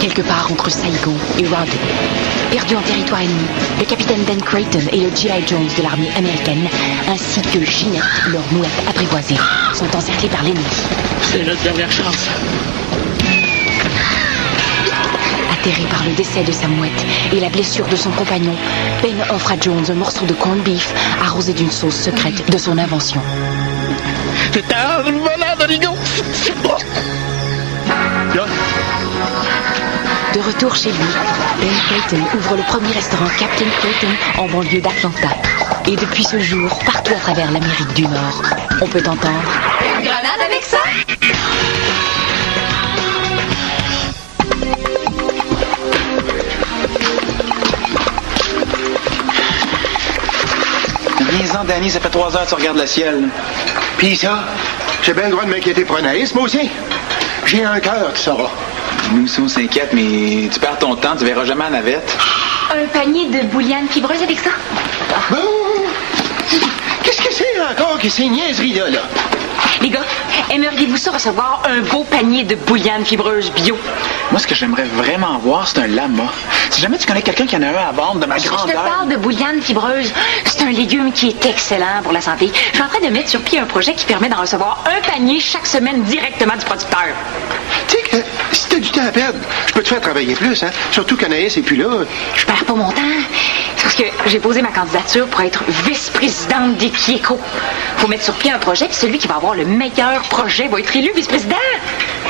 quelque part entre Saigon et Rawdon. Perdu en territoire ennemi, le capitaine Ben Creighton et le G.I. Jones de l'armée américaine, ainsi que Ginette, leur mouette apprivoisée, sont encerclés par l'ennemi. C'est notre dernière chance. Atterré par le décès de sa mouette et la blessure de son compagnon, Ben offre à Jones un morceau de corned beef arrosé d'une sauce secrète de son invention. C'est un voleur de ligon. De retour chez lui, Ben Creighton ouvre le premier restaurant Captain Creighton en banlieue d'Atlanta. Et depuis ce jour, partout à travers l'Amérique du Nord, on peut entendre... Une grenade avec ça? Viens-en, Danny, ça fait 3 heures que tu regardes le ciel. Pis ça, j'ai bien le droit de m'inquiéter pour Anaïs, moi aussi. J'ai un cœur, tu sauras. Nous aussi, on s'inquiète, mais tu perds ton temps, tu verras jamais la navette. Un panier de bouillane fibreuse avec ça? Bon, qu'est-ce que c'est encore que ces niaiseries-là, là? Les gars, aimeriez-vous ça recevoir un beau panier de bouillane fibreuse bio? Moi, ce que j'aimerais vraiment voir, c'est un lama. Si jamais tu connais quelqu'un qui en a un à vendre de ma grandeur... Je te parle de bouillane fibreuse. C'est un légume qui est excellent pour la santé. Je suis en train de mettre sur pied un projet qui permet d'en recevoir un panier chaque semaine directement du producteur. Tu sais que si t'as du temps à perdre, je peux te faire travailler plus, hein? Surtout qu'Anaïs est plus là. Je perds pas mon temps. C'est parce que j'ai posé ma candidature pour être vice-présidente des Kieko. Faut mettre sur pied un projet, puis celui qui va avoir le meilleur projet va être élu vice-président.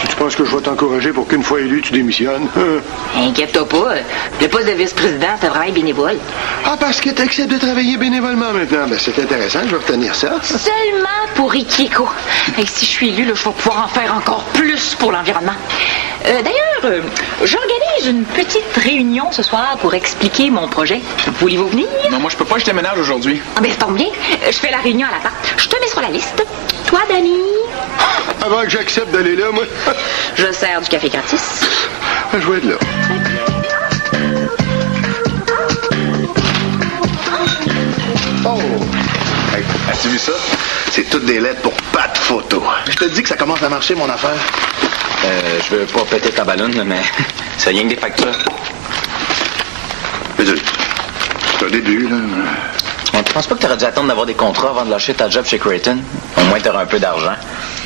Tu penses que je vais t'encourager pour qu'une fois élu, tu démissionnes? Inquiète-toi pas. Le poste de vice-président, c'est un travail bénévole. Ah, parce que tu acceptes de travailler bénévolement maintenant. Ben, c'est intéressant, je vais retenir ça. Seulement pour Ikieko. Et si je suis élu, là, je vais pouvoir en faire encore plus pour l'environnement. D'ailleurs, j'organise une petite réunion ce soir pour expliquer mon projet. Voulez-vous venir? Non, moi, je peux pas, je déménage aujourd'hui. Ah, ben, ça tombe bien. Je fais la réunion à la part. Je te mets sur la liste. Toi, Danny? Avant que j'accepte d'aller là, moi. Je sers du café gratis. Je vais être là. Oh! Hey, as-tu vu ça? C'est toutes des lettres pour pas de photos. Je te dis que ça commence à marcher, mon affaire. Je veux pas péter ta ballonne, là, mais c'est rien que des factures. Mais c'est un début, là. Tu penses pas que t'aurais dû attendre d'avoir des contrats avant de lâcher ta job chez Creighton? Au moins, t'auras un peu d'argent.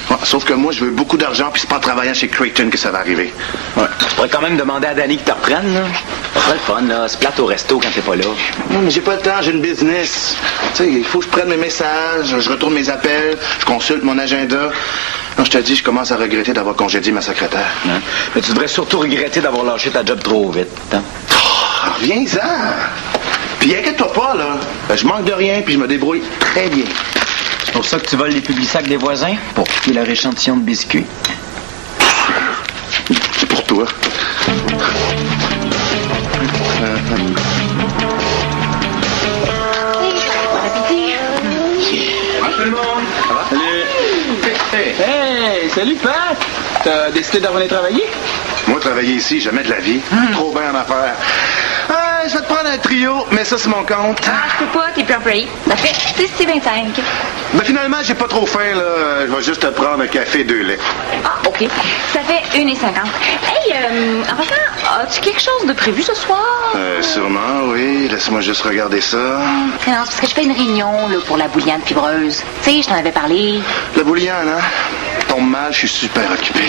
Ouais, sauf que moi, je veux beaucoup d'argent, puis c'est pas en travaillant chez Creighton que ça va arriver. Ouais. Tu pourrais quand même demander à Danny que te reprenne, là. Ça serait le fun, là. C'est plate au resto quand t'es pas là. Non, mais j'ai pas le temps, j'ai une business. Tu sais, il faut que je prenne mes messages, je retourne mes appels, je consulte mon agenda. Non, je te dis, je commence à regretter d'avoir congédié ma secrétaire. Hein? Mais tu devrais surtout regretter d'avoir lâché ta job trop vite. Hein? Oh, reviens-en. Puis inquiète-toi pas, là. Je manque de rien, puis je me débrouille très bien. C'est pour ça que tu voles les publics-sacs des voisins? Pour piquer leur échantillon de biscuits? C'est pour toi. Tout le monde! Ça va? Salut! Hey! Salut, Pat! T'as décidé de revenir travailler? Moi, travailler ici, jamais de la vie. Trop bien en affaires. Je vais te prendre un trio, mais ça, c'est mon compte. Ah, je peux pas, t'es plus employé. Ça fait 6,25. Mais finalement, j'ai pas trop faim, là. Je vais juste te prendre un café et 2 laits. Ah, OK. Ça fait 1,50. Hey, en passant, as-tu quelque chose de prévu ce soir? Sûrement, oui. Laisse-moi juste regarder ça. Non, c'est parce que je fais une réunion là, pour la bouillane fibreuse. Tu sais, je t'en avais parlé. La bouillane, hein? Tombe mal, je suis super occupé.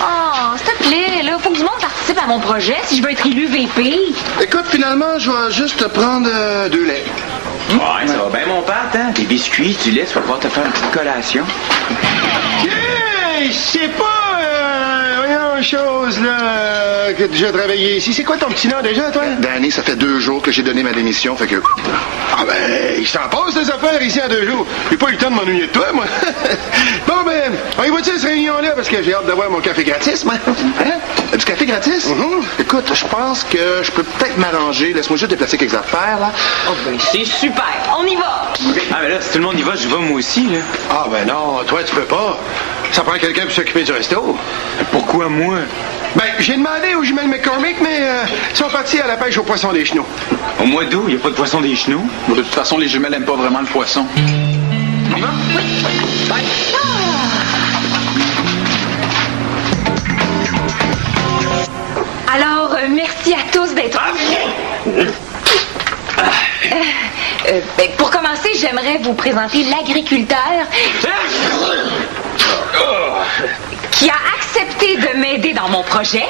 Oh, s'il te plaît, là, faut que du monde participe à mon projet si je veux être élu VP. Écoute, finalement, je vais juste te prendre 2 laits. Ouais, ça va bien, mon Pat, hein? Des biscuits, du lait, tu vas pouvoir te faire une petite collation. Hey, je sais pas, chose, là, que j'ai travaillé ici. C'est quoi ton petit nom, déjà, toi? Danny, ça fait 2 jours que j'ai donné ma démission, fait que... Ah ben, il s'en passe des affaires ici en 2 jours. J'ai pas eu le temps de m'ennuyer de toi, moi. Bon, ben, on y va-tu à cette réunion-là, parce que j'ai hâte d'avoir mon café gratis, moi. Hein? Du café gratis? Écoute, je pense que je peux peut-être m'arranger. Laisse-moi juste déplacer quelques affaires, là. Oh, ben, c'est super. On y va. Ah, mais là, si tout le monde y va, je vais moi aussi, là. Ah, ben non, toi, tu peux pas. Ça prend quelqu'un pour s'occuper du resto. Pourquoi moi? Ben, j'ai demandé aux jumelles McCormick, mais ils sont partis à la pêche au poisson des chenaux. Au mois d'août, il n'y a pas de poisson des chenaux. De toute façon, les jumelles n'aiment pas vraiment le poisson. Oui. Bye. Pour commencer, j'aimerais vous présenter l'agriculteur qui a accepté de m'aider dans mon projet.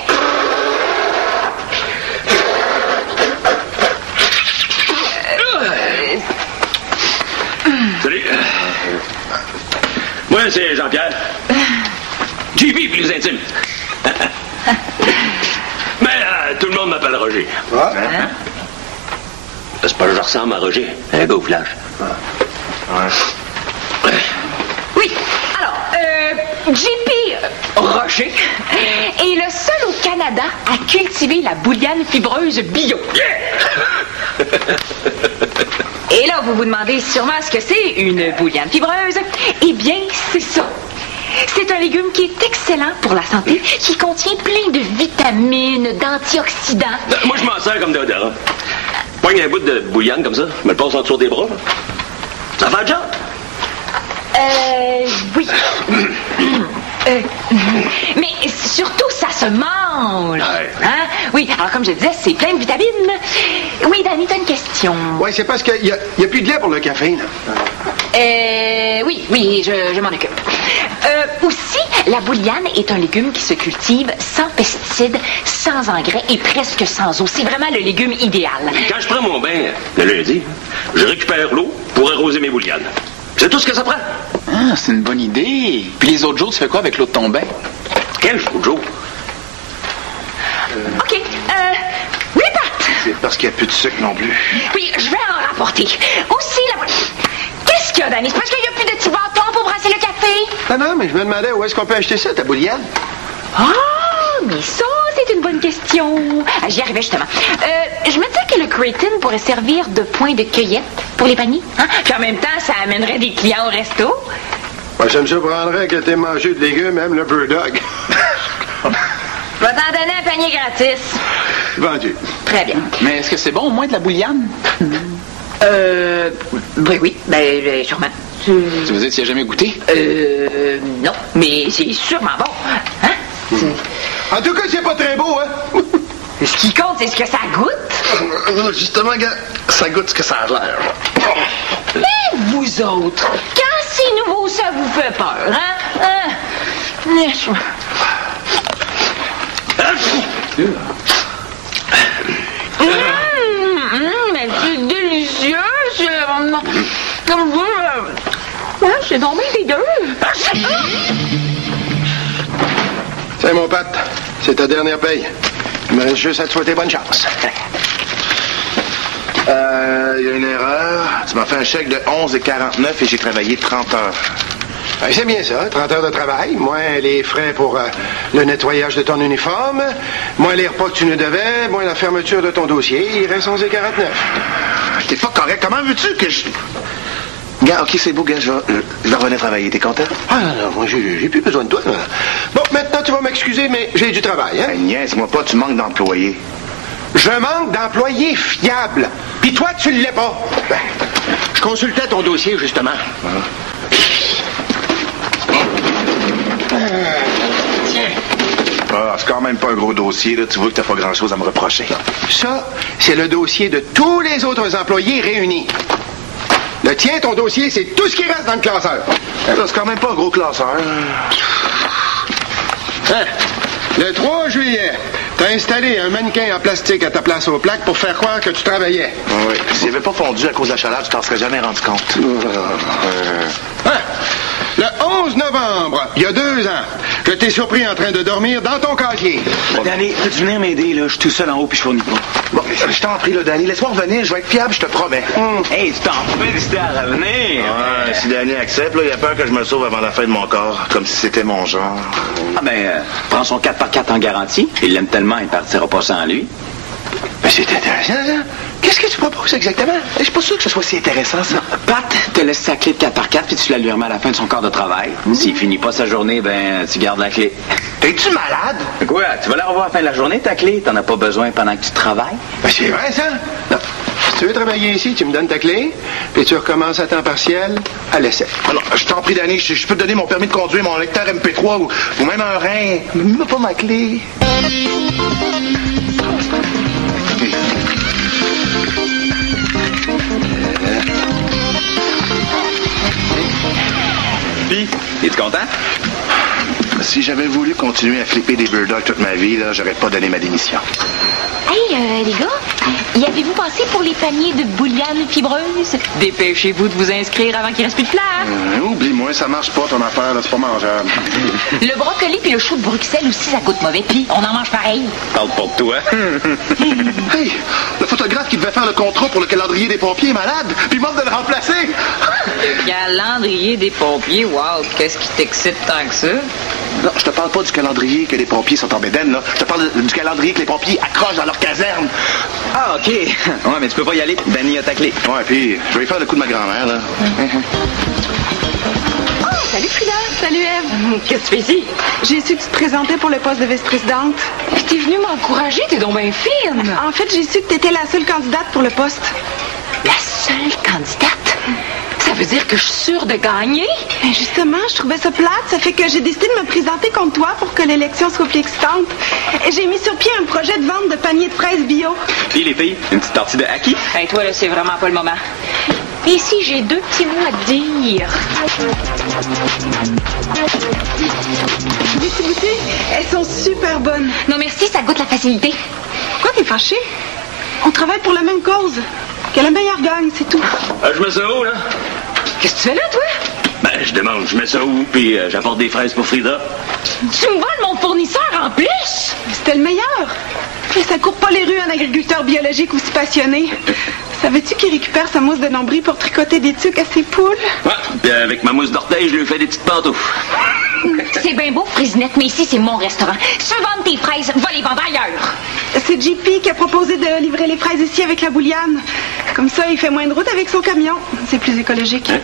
Salut. Moi, c'est Jean-Pierre. JP, plus intime. Mais tout le monde m'appelle Roger. Hein? C'est pas que je ressemble à Roger, un gars au flash. Oui, alors, JP Roger est le seul au Canada à cultiver la bouliane fibreuse bio. Et là, vous vous demandez sûrement ce que c'est, une bouliane fibreuse. Eh bien, c'est ça. C'est un légume qui est excellent pour la santé, qui contient plein de vitamines, d'antioxydants. Moi, je m'en sers comme déodorant. Pogne un bout de bouillane comme ça, me le passe en dessous des bras. Ça fait le job? Oui. Mais surtout, ça se mange. Ouais. Hein? Oui, alors comme je disais, c'est plein de vitamines. Oui, Danny, t'as une question. Oui, c'est parce qu'il y a plus de lait pour le café, là. Oui, je m'en occupe. Aussi, la bouliane est un légume qui se cultive sans pesticides, sans engrais et presque sans eau. C'est vraiment le légume idéal. Quand je prends mon bain le lundi, je récupère l'eau pour arroser mes boulianes. C'est tout ce que ça prend. Ah, c'est une bonne idée. Puis les autres jours, tu fais quoi avec l'eau de ton bain? Quel jour? OK. Oui, Pat. C'est parce qu'il n'y a plus de sucre non plus. Oui, je vais en rapporter. Aussi, qu'est-ce qu'il y a, Danny? C'est parce qu'il n'y a plus de petits bâtons pour brasser le café? Non, mais je me demandais où est-ce qu'on peut acheter ça, ta bouliane? Ah, mais ça, c'est une bonne question. J'y arrivais justement. Je me disais que le Creighton pourrait servir de point de cueillette pour les paniers. Hein? Puis en même temps, ça amènerait des clients au resto. Moi, ça me surprendrait que t'aies mangé de légumes, même le Brewdog. Je vais t'en donner un panier gratis. Vendu. Très bien. Mais est-ce que c'est bon au moins de la bouillane? Oui, sûrement. Tu veux dire, tu n'y as jamais goûté? Non, mais c'est sûrement bon. Hein? En tout cas, c'est pas très beau, hein? Ce qui compte, c'est ce que ça goûte. Justement, gars, ça goûte ce que ça a l'air. Mais vous autres, quand c'est nouveau, ça vous fait peur, hein? Mais c'est délicieux, c'est donc bien dégueu. Tiens, mon Pat, c'est ta dernière paye. Il me reste juste à te souhaiter bonne chance. Il y a une erreur. Tu m'as fait un chèque de 11,49 et j'ai travaillé 30 heures. Ben, c'est bien ça, 30 heures de travail, moins les frais pour le nettoyage de ton uniforme, moins les repas que tu nous devais, moins la fermeture de ton dossier, il reste 11,49. T'es pas correct. Comment veux-tu que je... Gars, OK, c'est beau, gars, je vais revenir travailler. T'es content? Ah non, moi, j'ai plus besoin de toi. Là. Bon, maintenant, tu vas m'excuser, mais j'ai du travail, hein? Ben, niaise-moi pas, tu manques d'employés. Je manque d'employés fiables. Puis toi, tu l'es pas. Ben, je consultais ton dossier, justement. Ah, c'est quand même pas un gros dossier, là. Tu vois que t'as pas grand-chose à me reprocher. Ça, c'est le dossier de tous les autres employés réunis. Le tien, ton dossier, c'est tout ce qui reste dans le classeur. C'est quand même pas un gros classeur. Hein? Le 3 juillet, t'as installé un mannequin en plastique à ta place aux plaques pour faire croire que tu travaillais. Oui. S'il avait pas fondu à cause de la chaleur, tu t'en serais jamais rendu compte. Hein? Le 11 novembre, il y a 2 ans, je t'ai surpris en train de dormir dans ton casier. Danny, peux-tu venir m'aider, là? Je suis tout seul en haut puis je fournis pas. Bon, je t'en prie, là, Danny. Laisse-moi revenir, je vais être fiable, je te promets. Hey, tu t'en fais d'hésiter à revenir. Ouais, si Danny accepte, là, il a peur que je me sauve avant la fin de mon corps, comme si c'était mon genre. Ah ben, prends son 4x4 en garantie. Il l'aime tellement, il partira pas sans lui. Mais c'est intéressant, ça. Qu'est-ce que tu proposes exactement? Je suis pas sûr que ce soit si intéressant, ça. Pat te laisse sa clé de 4x4 puis tu la lui remets à la fin de son quart de travail. S'il finit pas sa journée, ben, tu gardes la clé. T'es-tu malade? Quoi? Tu vas la revoir à la fin de la journée, ta clé? T'en as pas besoin pendant que tu travailles? Ben, c'est vrai, ça. Non. Si tu veux travailler ici, tu me donnes ta clé, puis tu recommences à temps partiel à l'essai. Alors, je t'en prie, Danny, je peux te donner mon permis de conduire, mon lecteur MP3 ou même un rein. Mais mets pas ma clé. Puis, es-tu content? Si j'avais voulu continuer à flipper des Burdock toute ma vie, là, j'aurais pas donné ma démission. Hey, les gars, y avez-vous pensé pour les paniers de bouillane fibreuse? Dépêchez-vous de vous inscrire avant qu'il reste plus de place. Oublie-moi, ça marche pas ton affaire, là, c'est pas mangeable. Le brocoli puis le chou de Bruxelles aussi, ça goûte mauvais. Puis on en mange pareil. Parle pour toi. Hey, le photographe qui devait faire le contrat pour le calendrier des pompiers est malade, puis il manque de le remplacer. Le calendrier des pompiers, wow, qu'est-ce qui t'excite tant que ça? Non, je te parle pas du calendrier que les pompiers sont en bédaine, là. Je te parle du calendrier que les pompiers accrochent dans leur caserne. Ah, OK. Ouais, mais tu peux pas y aller. Danny a ta clé. Ouais, puis je vais y faire le coup de ma grand-mère, là. Oh, salut Frida. Salut Ève. Qu'est-ce que tu fais ici? J'ai su que tu te présentais pour le poste de vice-présidente. Puis t'es venue m'encourager, t'es donc bien fine. En fait, j'ai su que t'étais la seule candidate pour le poste. La seule candidate? Ça veut dire que je suis sûre de gagner? Ben justement, je trouvais ça plate. Ça fait que j'ai décidé de me présenter contre toi pour que l'élection soit plus excitante. Et j'ai mis sur pied un projet de vente de paniers de fraises bio. Puis les filles, une petite partie de hockey? Hey, toi, là, c'est vraiment pas le moment. Ici, j'ai 2 petits mots à te dire. Goûtez, elles sont super bonnes. Non, merci, ça goûte la facilité. Pourquoi t'es fâché? On travaille pour la même cause. Que la meilleure gagne, c'est tout. Je mets ça où, là? Qu'est-ce que tu fais là, toi? Ben, je demande, je mets ça où, puis j'apporte des fraises pour Frida. Tu me voles mon fournisseur en plus? C'était le meilleur. Et ça court pas les rues un agriculteur biologique aussi passionné. Savais-tu qu'il récupère sa mousse de nombril pour tricoter des tuques à ses poules? Ouais, puis avec ma mousse d'orteil, je lui fais des petites pantoufles. C'est bien beau, Frisinette, mais ici, c'est mon restaurant. Si tu veux vendre tes fraises, va les vendre ailleurs. C'est JP qui a proposé de livrer les fraises ici avec la bouillane. Comme ça, il fait moins de route avec son camion. C'est plus écologique. Hein?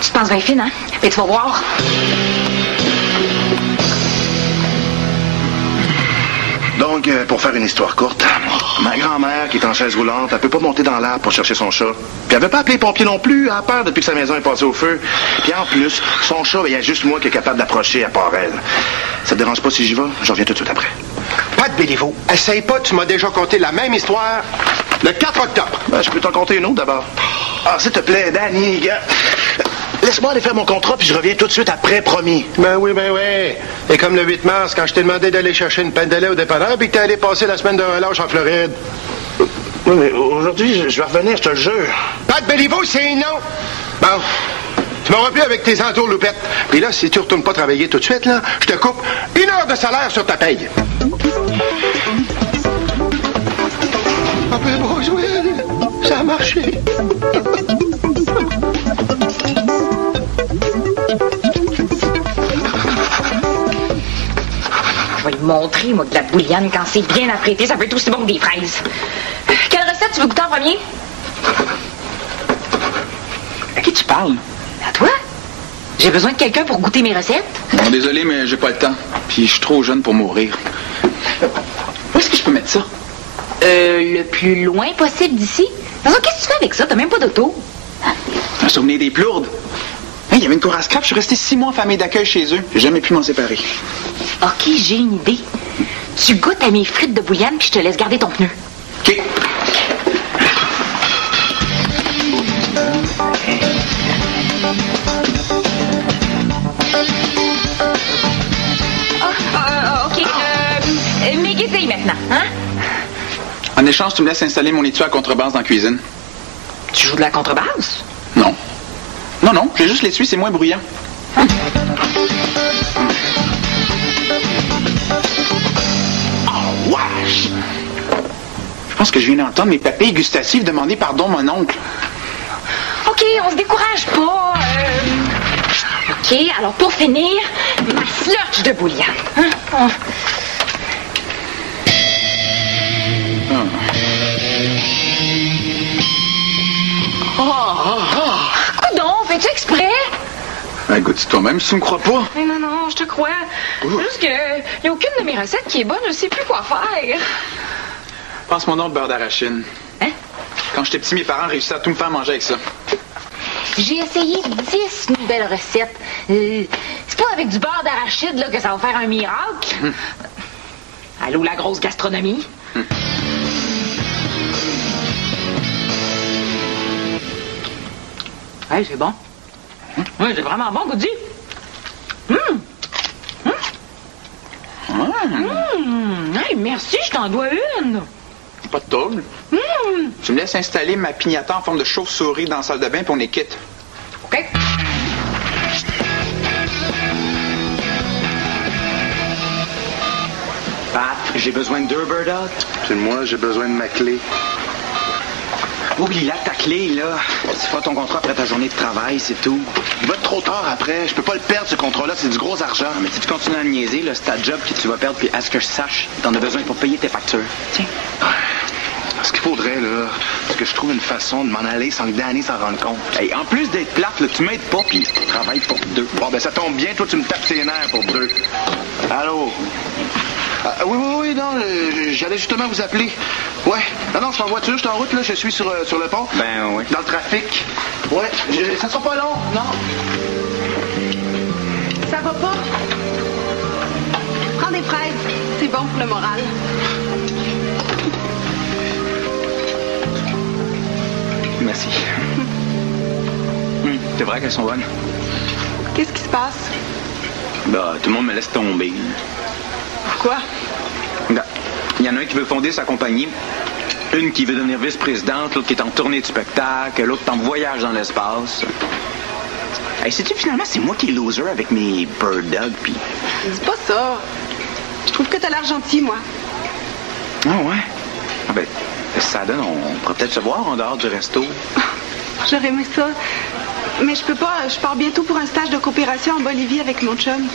Tu te penses bien fine, hein? Et tu vas voir. Donc, pour faire une histoire courte, ma grand-mère, qui est en chaise roulante, elle peut pas monter dans l'arbre pour chercher son chat. Puis elle veut pas appeler les pompiers non plus, elle a peur depuis que sa maison est passée au feu. Puis en plus, son chat, il y a juste moi qui est capable d'approcher à part elle. Ça te dérange pas si j'y vais? Je reviens tout de suite après. Pas de Béliveau. Essaye pas, tu m'as déjà conté la même histoire le 4 octobre. Ben, je peux t'en compter une autre d'abord. Ah, s'il te plaît, Danny, gars. Laisse-moi aller faire mon contrat, puis je reviens tout de suite après, promis. Ben oui. Et comme le 8 mars, quand je t'ai demandé d'aller chercher une pinte de lait au dépanneur, puis que t'es allé passer la semaine de relâche en Floride. Oui, mais aujourd'hui, je vais revenir, je te le jure. Pas de Béliveau, c'est non. Bon. Tu m'auras plus avec tes entourloupettes. Puis là, si tu retournes pas travailler tout de suite, là, je te coupe 1 heure de salaire sur ta paye. Ah ben bonjour, ça a marché. Je vais lui montrer, moi, que la bouillane, quand c'est bien apprêté, ça peut être aussi bon que des fraises. Quelle recette tu veux goûter en premier? À qui tu parles? À toi? J'ai besoin de quelqu'un pour goûter mes recettes. Bon, désolé, mais j'ai pas le temps. Puis je suis trop jeune pour mourir. Où est-ce que je peux mettre ça? Le plus loin possible d'ici. Mais qu'est-ce que tu fais avec ça? T'as même pas d'auto. Un souvenir des plourdes. Hey, il y avait une cour à scrap, je suis resté 6 mois en famille d'accueil chez eux. J'ai jamais pu m'en séparer. OK, j'ai une idée. Tu goûtes à mes frites de bouillane, puis je te laisse garder ton pneu. OK. OK. Mes guisilles maintenant, hein? En échange, tu me laisses installer mon étui à contrebasse dans la cuisine. Tu joues de la contrebasse? Non. Non, j'ai juste l'étui, c'est moins bruyant. Oh, wesh! Je pense que je viens d'entendre mes papilles gustatives demander pardon, mon oncle. OK, on se décourage pas. OK, alors pour finir, ma slurch de bouillane. Hein? Coudon, fais-tu exprès? Goûte toi-même si tu me crois pas. Mais non, je te crois. Juste qu'il n'y a aucune de mes recettes qui est bonne, je sais plus quoi faire. Passe-moi donc le beurre d'arachide. Hein? Quand j'étais petit, mes parents réussissaient à tout me faire manger avec ça. J'ai essayé 10 nouvelles recettes. C'est pas avec du beurre d'arachide là, que ça va faire un miracle. Allô, la grosse gastronomie? Hey, c'est bon. Oui, c'est vraiment bon, Goody. Hey, merci, je t'en dois une. Pas de trouble. Tu me laisses installer ma pignata en forme de chauve-souris dans la salle de bain, puis on est quitte. OK. Pat, j'ai besoin de 2 Bird-Out. Puis moi, j'ai besoin de ma clé. Oublie-la, ta clé, là. Tu feras ton contrat après ta journée de travail, c'est tout. Il va être trop tard après. Je peux pas le perdre, ce contrat-là. C'est du gros argent. Mais si tu continues à me niaiser, là, c'est ta job que tu vas perdre, puis à ce que je sache, t'en as besoin pour payer tes factures. Tiens. Ce qu'il faudrait, là, c'est que je trouve une façon de m'en aller sans que Danny s'en rende compte. Hey, en plus d'être plate, là, tu m'aides pas, puis tu travailles pour 2. Bon, ben ça tombe bien. Toi, tu me tapes tes nerfs pour 2. Allô? Oui, non, j'allais justement vous appeler. Ouais. Non, je suis en voiture, je suis en route, là, je suis sur le pont. Ben oui. Dans le trafic. Ouais, ça sera pas long, non. Ça va pas? Prends des fraises, c'est bon pour le moral. Merci. C'est vrai qu'elles sont bonnes. Qu'est-ce qui se passe? Bah, tout le monde me laisse tomber. Pourquoi? Il y en a un qui veut fonder sa compagnie, une qui veut devenir vice-présidente, l'autre qui est en tournée de spectacle, l'autre est en voyage dans l'espace. Hey, sais-tu, finalement, c'est moi qui est loser avec mes bird dogs, puis... Dis pas ça. Je trouve que t'as l'air gentil, moi. Ah ouais? Ah ben, ça donne, on pourrait peut-être se voir en dehors du resto. J'aurais aimé ça. Mais je peux pas, je pars bientôt pour un stage de coopération en Bolivie avec mon chum.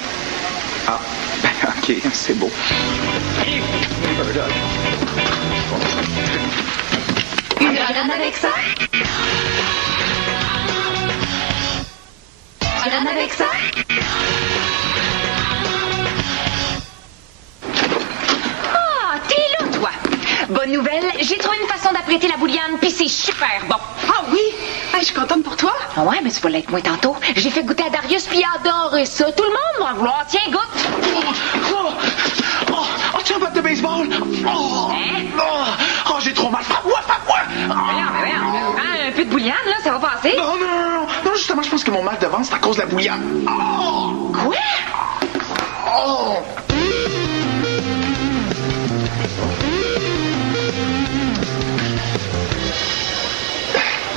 Ah, ben ok, c'est beau. Une grenade avec ça? Grenade avec ça? Ah, t'es là, toi! Bonne nouvelle, j'ai trouvé une façon d'apprêter la bouillane, puis c'est super bon. Ah oui? Hey, je suis contente pour toi. Ah ouais, mais tu vas l'être moins tantôt. J'ai fait goûter à Darius, puis il a adoré ça. Tout le monde va en vouloir. Tiens, goûte! Tiens, batte de baseball! J'ai trop mal. Frappe-moi! Un peu de bouillane, là, ça va passer. Non, justement, je pense que mon mal de ventre, c'est à cause de la bouillane. Quoi?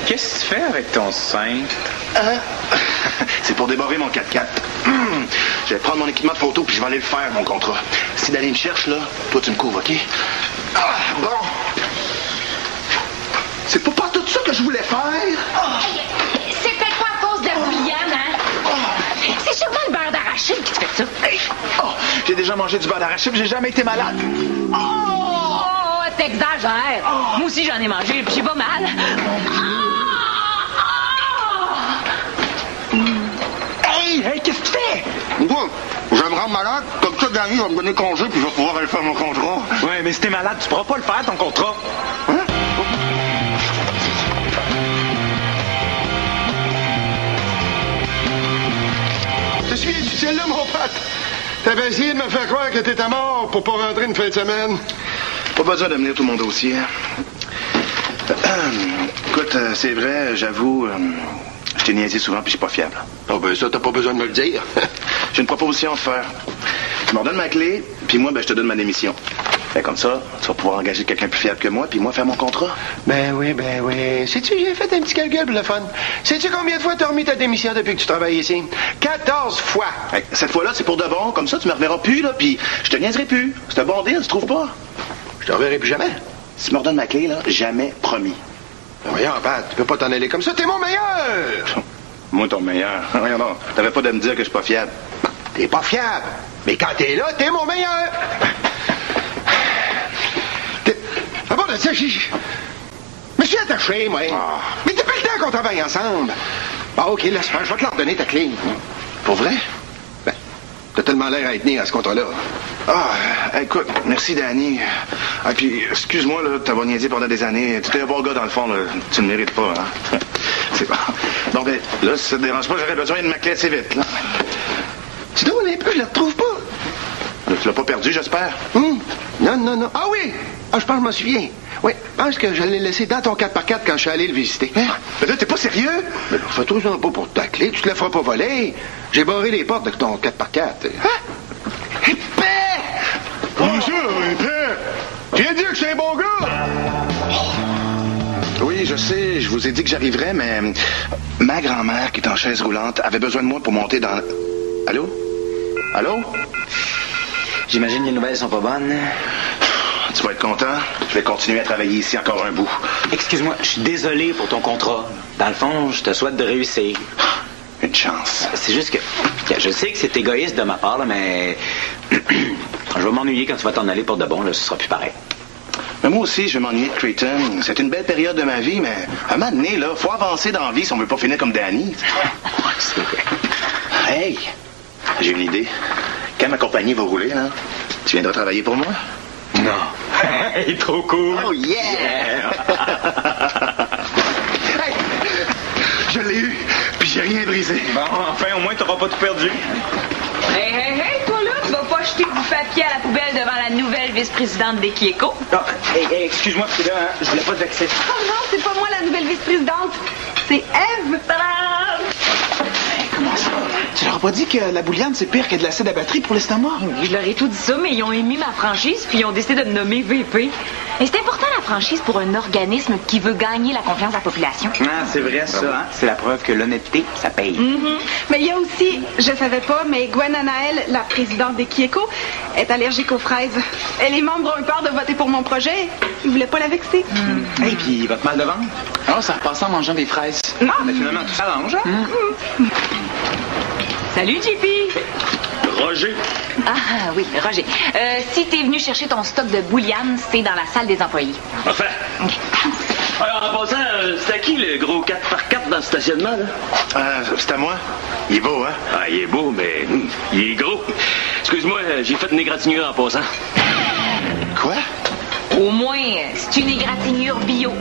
Qu'est-ce que tu fais avec ton sein? C'est pour débarrer mon 4x4. Je vais prendre mon équipement de photo puis je vais aller le faire, mon contrat. Si Danny me cherche, là, toi, tu me couvres, OK? Bon. C'est pas tout ça que je voulais faire. C'est peut-être pas à cause de la bouillane, hein? C'est sûrement le beurre d'arachide qui te fait ça. J'ai déjà mangé du beurre d'arachide, j'ai jamais été malade. T'exagères. Moi aussi, j'en ai mangé, puis j'ai pas mal. Hey, qu'est-ce que tu fais? Moi, je vais me rendre malade. Comme ça, Danny va me donner congé puis je vais pouvoir aller faire mon contrat. Ouais, mais si t'es malade, tu pourras pas le faire, ton contrat. Hein? Je suis du ciel-là, mon pote. T'avais essayé de me faire croire que t'étais mort pour pas rentrer une fin de semaine. Pas besoin de mener tout mon dossier. Écoute, c'est vrai, j'avoue, je t'ai niaisé souvent puis je suis pas fiable. Oh ben ça, t'as pas besoin de me le dire. J'ai une proposition à te faire. Tu me redonnes ma clé, puis moi, ben je te donne ma démission. Ben comme ça, tu vas pouvoir engager quelqu'un plus fiable que moi, puis moi faire mon contrat. Ben oui. Sais-tu, j'ai fait un petit calcul pour le fun. Sais-tu combien de fois t'as remis ta démission depuis que tu travailles ici? 14 fois. Hey, cette fois-là, c'est pour de bon. Comme ça, tu me reverras plus, là, puis je te niaiserai plus. C'est un bon deal, tu trouves pas? Je te reverrai plus jamais. Si tu me redonnes ma clé, là, jamais promis. Ben voyons, Pat, tu peux pas t'en aller comme ça. T'es mon meilleur! Moi, ton meilleur. Voyons donc, t'avais pas de me dire que je suis pas fiable. T'es pas fiable. Mais quand t'es là, t'es mon meilleur. Ah bon, ça, je me suis attaché, moi. Mais depuis le temps qu'on travaille ensemble. Ah, OK, laisse faire, je vais te leur donner ta clé. Pour vrai? Ben, t'as tellement l'air à y tenir à ce contrat-là. Écoute, merci, Danny. Ah, puis, excuse-moi, là, de t'avoir niaisé pendant des années. Tu étais un bon gars, dans le fond, là. Tu ne mérites pas, hein. C'est bon. Donc, ben, là, si ça te dérange pas, j'aurais besoin de ma clé assez vite, là. C'est drôle un peu, je la retrouve pas. Tu l'as pas perdu, j'espère? Non. Ah oui! Je pense que je m'en souviens. Oui, je pense que je l'ai laissé dans ton 4x4 quand je suis allé le visiter. Hein? Mais là, t'es pas sérieux? Mais là, fais-toi pas pour ta clé, tu te la feras pas voler. J'ai barré les portes de ton 4x4. Hein? Épais! Comment ça, père? Tu viens de dire que je suis un bon gars? Oui, je sais, je vous ai dit que j'arriverais, mais ma grand-mère, qui est en chaise roulante, avait besoin de moi pour monter dans... Allô? Allô? J'imagine que les nouvelles sont pas bonnes. Tu vas être content. Je vais continuer à travailler ici encore un bout. Excuse-moi, je suis désolé pour ton contrat. Dans le fond, je te souhaite de réussir. Une chance. C'est juste que je sais que c'est égoïste de ma part, là, mais je vais m'ennuyer quand tu vas t'en aller pour de bon. Là, ce sera plus pareil. Mais moi aussi, je vais m'ennuyer de Creighton. C'est une belle période de ma vie, mais à un moment donné, là, faut avancer dans la vie si on veut pas finir comme Danny. C'est vrai. Hey, j'ai une idée. Quand ma compagnie va rouler, là, tu viendras travailler pour moi? Non. Hey, trop cool. Oh yeah! Hey, je l'ai eu, puis j'ai rien brisé. Bon, enfin, au moins, t'auras pas tout perdu. Hey, toi là, tu vas pas jeter du papier à la poubelle devant la nouvelle vice-présidente des Kieko? Non, excuse-moi, parce que là, je voulais pas te vexer. Oh non, c'est pas moi la nouvelle vice-présidente. C'est Eve. Tadam! Comment ça? Tu leur as pas dit que la bouillante, c'est pire que de l'acide à batterie pour l'estomac? Je leur ai tout dit ça, mais ils ont aimé ma franchise, puis ils ont décidé de me nommer VP. Et c'est important, la franchise, pour un organisme qui veut gagner la confiance de la population. Ah, c'est vrai, ça, hein? C'est la preuve que l'honnêteté, ça paye. Mais il y a aussi, je savais pas, mais Gwen Anaël, la présidente des Kieko, est allergique aux fraises. Et les membres ont eu peur de voter pour mon projet. Ils voulaient pas la vexer. Hey, puis votre mal de ventre? Ah, ça repasse en mangeant des fraises. Mais finalement, tout s'arrange, hein? Salut, JP! Roger. Ah oui, Roger. Si t'es venu chercher ton stock de bouillane, c'est dans la salle des employés. Parfait. Alors, en passant, c'est à qui le gros 4x4 dans le stationnement, là? C'est à moi. Il est beau, hein? Ah, il est beau, mais il est gros. Excuse-moi, j'ai fait une égratignure en passant. Quoi? Au moins, c'est une égratignure bio.